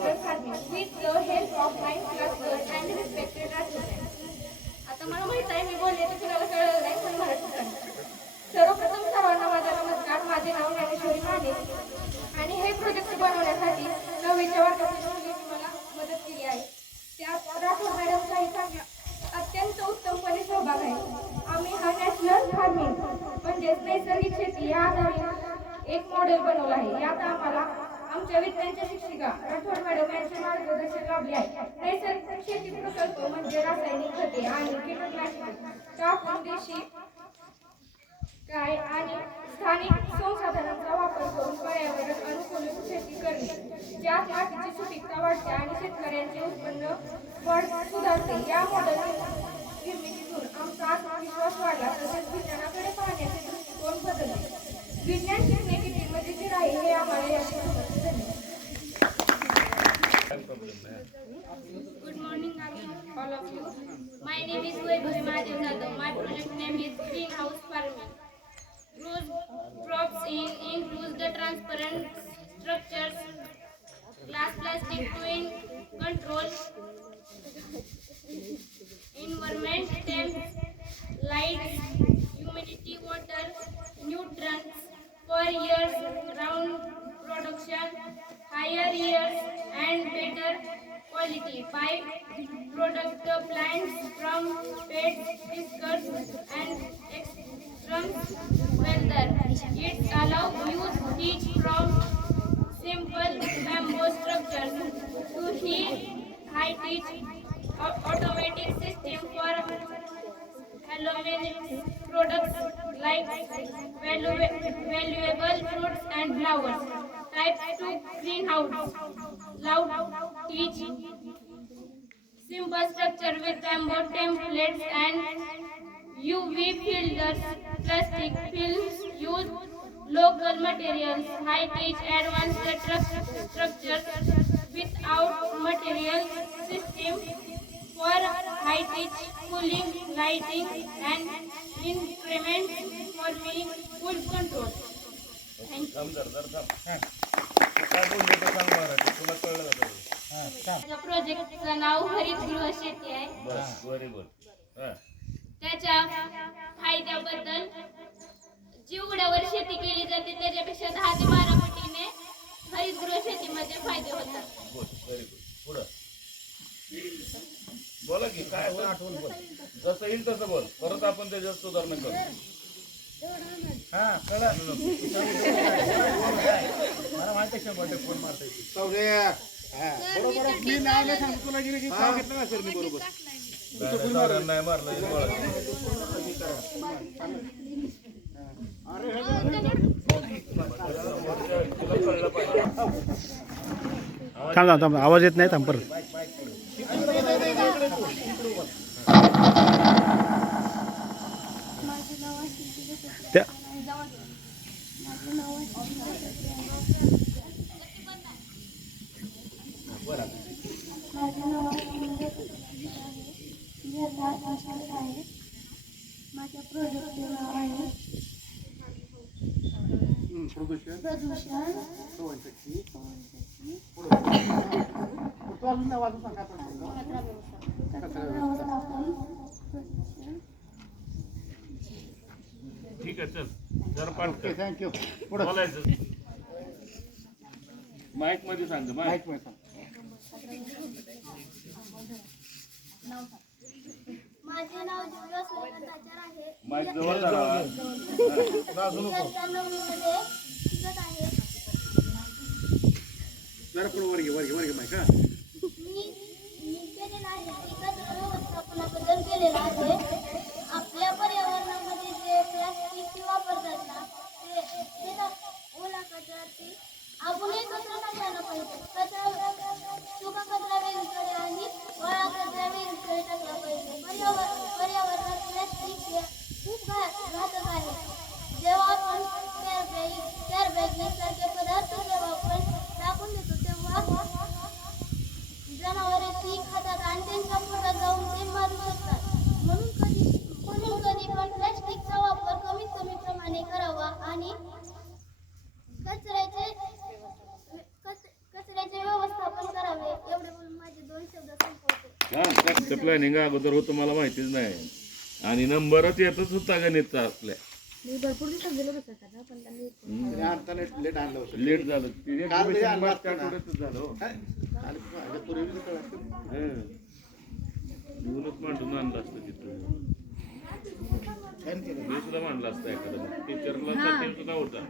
natural farming with the help of 9 class and respected artisans. आता मला माहित आहे मी बोलले तर कुणाला कळलं नाही पण मराठीत सांगते. सर्वप्रथम सर्वांना माझा नमस्कार. माझे नाव ज्ञानेश्वरी माने आणि हे प्रोजेक्ट बनवण्यासाठी 9वीच्या वर्गातील मुलींनी मला मदत केली आहे. त्यात राठोड मॅडमचाही चांगला अत्यंत उत्तमपणे सहभाग आहे. आम्ही हा नॅशनल फार्मिंग म्हणजेच नैसर्गिक शेती या आधारे एक मॉडेल बनवलं आहे. यात आम्हाला आमच्या विज्ञानच्या शिक्षिका राठोड मॅडम यांचे मार्गदर्शन लाभले आहे. नैसर्गिक शेती प्रकल्प म्हणजे रासायनिक खते आणि कीटकनाशके टाकून देशी गाय आणि स्थानिक संसाधनांचा वापर करून पर्यावरण अनुकूल शेती करणे, ज्यात मातीची सुपीकता वाढते आणि शेतकऱ्यांचे उत्पन्न वाढ सुधारते. या मॉडेल निर्मितीतून आमचा आत्मविश्वास वाढला तसेच विज्ञानाकडे पाहण्याचे दृष्टिकोन बदलले. विज्ञान शिकणे किती मजेशीर आहे हे आम्हाला यातून समजले. Good morning, all of you. My name is Vaibhavi Mahadev Jadhav. My project name is greenhouse farming. Grows crops includes the transparent structures, glass plastic to control environment, temps, light, humidity, water, nutrients for years round production, higher yields and better quality. By product plants from pets, biscuits and extreme weather. It allows you to teach from simple bamboo structures to high teach automatic system for aluminum products like valuable fruits and flowers. Types to greenhouse. Loud teach simple structure with bamboo templates and UV filters. Plastic films use local materials. High teach advanced structures without material system for high teach cooling, lighting and increments for full control. या प्रोजेक्टचं नाव हरितगृह शेती आहे. त्याच्या फायद्याबद्दल जी उघड्यावर शेती केली जाते त्याच्यापेक्षा 10 ते 12 पटीने हरितगृह शेतीमध्ये फायदे होतात. बोला की काय आठवण बोल जसं येईल तसं बोल परत आपण त्याच्यात सुधारणा करू. हा कळलं मला माहिती आहे 100% फोन मारता येते. बरोबर मी नाव नाही सांगतो तुला गेली की सांगितलं ना सर मी बरोबर नाही मारलं थांब थांब आवाज येत नाही थांब परत. त्या माझ्या प्रोजेक्टचे नाव आहे प्रदूषण ठीक आहे चल जरा पाठ कर. थँक्यू. बोलायचं माईक मध्ये सांग माईक माझे नाव दिव्या सूर्यकांत आहे. माईक जवळ धरा. शिकत आहे. जरा पुढे वर घे माईक. मी केलेला आहे कचरा व्यवस्थापनाबद्दल केलेला आहे. आपल्या पर्यावरणामध्ये जे प्लास्टिक वापरतात ना ते ओला कचरा ते आपण एकत्र टाकायला पाहिजे. सुका कचरा वेगळीकडे आणि ओला कचरा वेगळीकडे टाकला पाहिजे. पर्यावरणात प्लास्टिक हे खूप घातक आहे. जेव्हा आपण कॅरबॅग सारखे पदार्थ जेव्हा आपण टाकून देतो तेव्हा जनावरे ती खातात आणि त्यांच्या पोटात जाऊन ते मारू शकतात. म्हणून कधी पण प्लास्टिकचा वापर कमीत कमी प्रमाणे करावा आणि कचऱ्याचे ते प्लॅनिंग अगोदर होतं मला माहितीच नाही आणि नंबरच येतच होता गणितचा आपल्या त्याने आता लेट आणलं होतं. लेट झालं ते काल लय exhibition आणलं मागच्या असतं ना. आठवड्यातच झालं हो. काय? आणि माझ्या पूर्वीच कळलं. येऊनच मांडून आणलं असतं तिथं छान केलं. मी सुद्धा मांडलं असतं एखादं टीचरला सुद्धा होता